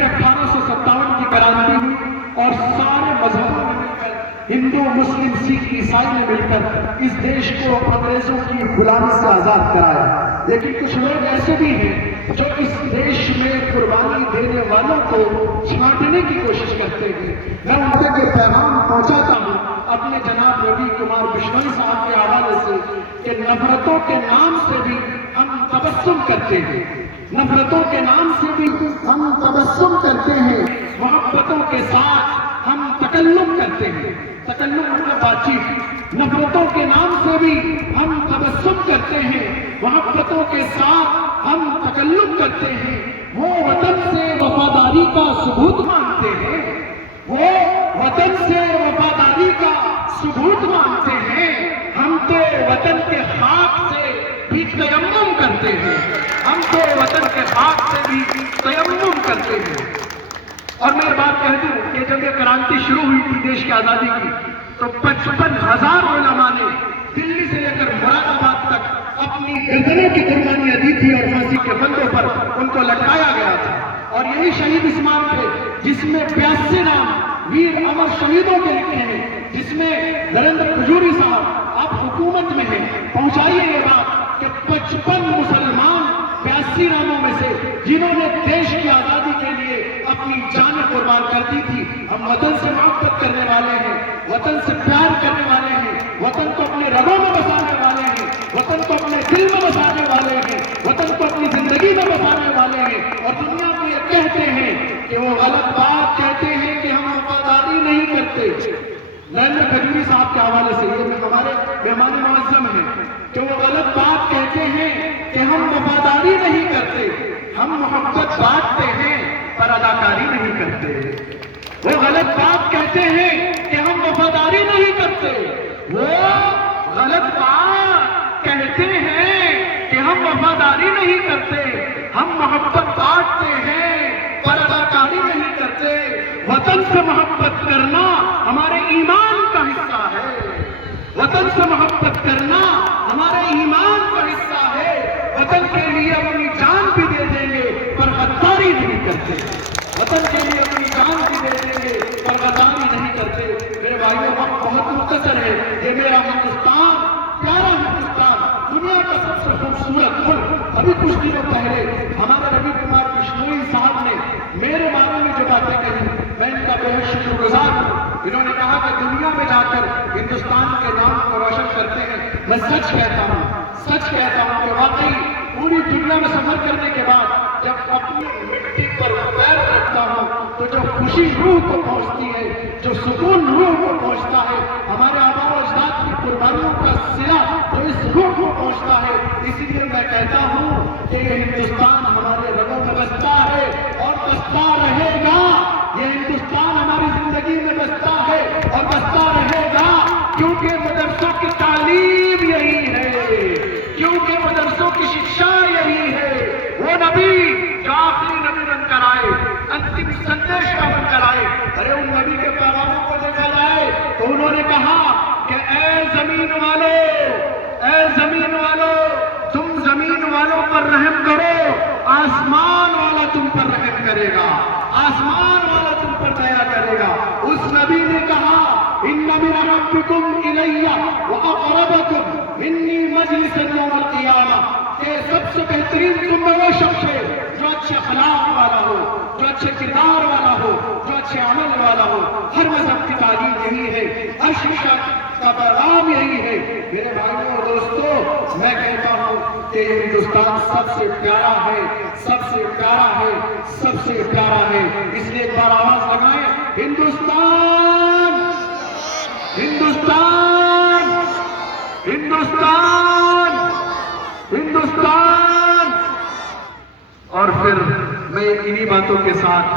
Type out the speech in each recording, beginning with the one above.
پھر 1857 کی کرانتی ہوئی اور سارے مذہبوں نے مل کر، ہندو مسلم سکھ عیسائی نے مل کر اس دیش کو انگریزوں کی غلامی سے آزاد کرایا۔ لیکن کچھ لوگ ایسے بھی ہیں جو اس دیش میں قربانی دینے والوں کو چھانٹنے کی کوشش کرتے ہیں۔ میں ان تک یہ پیغام پہنچاتا ہوں اپنے جناب روی کمار بشنوئی صاحب کے حوالے سے کہ نفرتوں کے نام سے بھی ہم تبسم کرتے ہیں، نفرتوں کے نام سے بھی ہم تبسم کرتے ہیں، محبتوں کے ساتھ ہم تکلم کرتے ہیں۔ تکلم مطلب بات چیت، نفرتوں کے نام سے بھی ہم تبسم کرتے ہیں، محبتوں کے ساتھ ہم تکلم کرتے ہیں۔ وہ وطن سے وفاداری کا ثبوت مانگتے ہیں، وہ وطن سے وفاداری کا ثبوت مانگتے ہیں۔ ہم تو وطن کے خاک سے بھی تیمم کرتے ہیں، ہم تو وطن کے خاک سے بھی تیمم کرتے ہیں۔ اور میں یہ بات کہہ دوں کہ جب یہ کرانتی شروع ہوئی تھی دیش کی آزادی کی، تو 55,000 علماء نے دلی سے لے کر مراد آباد تک اپنی گردنوں کی قربانیاں دی تھی اور پھانسی کے پھندوں پر ان کو لٹکایا گیا تھا۔ اور یہی شہید اسمار تھے جس میں 82 نام ویر امر شہیدوں کے لکھے ہیں، جس میں نریندر کھجوری صاحب آپ حکومت میں ہیں، پہنچائیے یہ بات کہ 55 مسلمان 82 ناموں میں سے جنہوں نے دیش کی آزادی کے لیے اپنی جانیں قربان کر دی تھی۔ ہم وطن سے محبت کرنے والے ہیں، وطن سے پیار کرنے والے ہیں، وطن کو اپنے رگوں میں بسانے والے ہیں، وطن کو اپنے دل میں بسانے والے ہیں، وطن کو اپنی زندگی میں بسانے والے ہیں۔ اور دنیا کو یہ کہتے ہیں کہ وہ غلط بات کہتے ہیں کہ ہم وفاداری نہیں کرتے۔ نریندر کھجوری صاحب کے حوالے سے یہ ہمارے مہمان معظم ہیں کہ وہ غلط بات کہتے ہیں کہ ہم وفاداری نہیں کرتے، ہم محبت بانٹتے ہیں پر اداکاری نہیں کرتے۔ وہ غلط بات کہتے ہیں کہ ہم وفاداری نہیں کرتے، وہ غلط بات کہتے ہیں کہ ہم وفاداری نہیں کرتے، ہم محبت بانٹتے ہیں پر اداکاری نہیں کرتے۔ وطن سے محبت کرنا ہمارے ایمان کا حصہ ہے، وطن سے محبت کرنا ہمارے ایمان کا حصہ ہے۔ وطن کے لیے اپنی جان بھی دے دیں گے پر غداری نہیں کرتے، وطن کے لیے اپنی جان بھی دے دیں گے پر غداری نہیں کرتے۔ میرے بھائیوں، وقت بہت مختصر ہے۔ یہ میرا ہندوستان، پیارا ہندوستان، دنیا کا سب سے خوبصورت ملک۔ ابھی کچھ دنوں پہلے ہمارے روی کمار بشنوئی صاحب نے میرے بارے میں جو باتیں کہی، میں ان کا بے حد شکر گزار ہوں۔ انہوں نے کہا کہ دنیا میں جا کر ہندوستان کے نام کو روشن کرتے ہیں۔ میں سچ کہتا ہوں کہ واقعی پوری دنیا میں سفر کرنے کے بعد جب اپنی مٹی پر پیر رکھتا ہوں تو جو خوشی روح کو پہنچتی ہے، جو سکون روح کو پہنچتا ہے، ہمارے آباء و اجداد کی قربانیوں کا صلہ جو اس روح کو پہنچتا ہے، اسی لیے میں کہتا ہوں کہ یہ ہندوستان ہمارے رگوں میں بستا ہے اور بستا رہے گا۔ یہ ہندوستان ہماری زندگی میں بستا ہے اور بستا رہے گا، کیونکہ مدرسوں کی تعلیم یہی ہے، کیونکہ مدرسوں کی شکشا یہی ہے۔ وہ نبی جو آخری نبی بن کر آئے، انتم سندیش کا بن کر آئے، ارے ان نبی کے پیغاموں کو دیکھا جائے تو انہوں نے کہا کہ اے زمین والو، تم زمین والوں پر رحم کرو، آسمان والا تم پر رحم کرے گا، آسمان والا تم پر دیا کرے گا۔ اس نبی نے کہا ان من ربکم الی واقربکم انی مجلسا یوم القیامہ، کہ سب سے بہترین تم میں وہ شخص ہے جو اچھے اخلاق والا ہو، جو اچھے کردار والا ہو، جو اچھے عمل والا ہو۔ ہر مذہب کی تعلیم یہی ہے، ہر شخص کا پیغام یہی ہے۔ میرے بھائیوں اور دوستوں، میں کہتا ہوں کہ یہ ہندوستان سب سے پیارا ہے، سب سے پیارا ہے، سب سے پیارا ہے۔ اس لیے ایک بار آواز لگائیں، ہندوستان، ہندوستان، ہندوستان، ہندوستان۔ اور پھر میں انہی باتوں کے ساتھ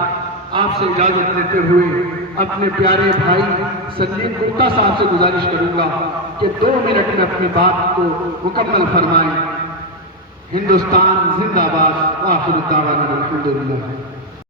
آپ سے اجازت لیتے ہوئے اپنے پیارے بھائی سلیم گپتا صاحب سے گزارش کروں گا کہ 2 منٹ میں اپنی بات کو مکمل فرمائیں۔ ہندوستان زندہ باد، آخر دعوانا الحمدللہ۔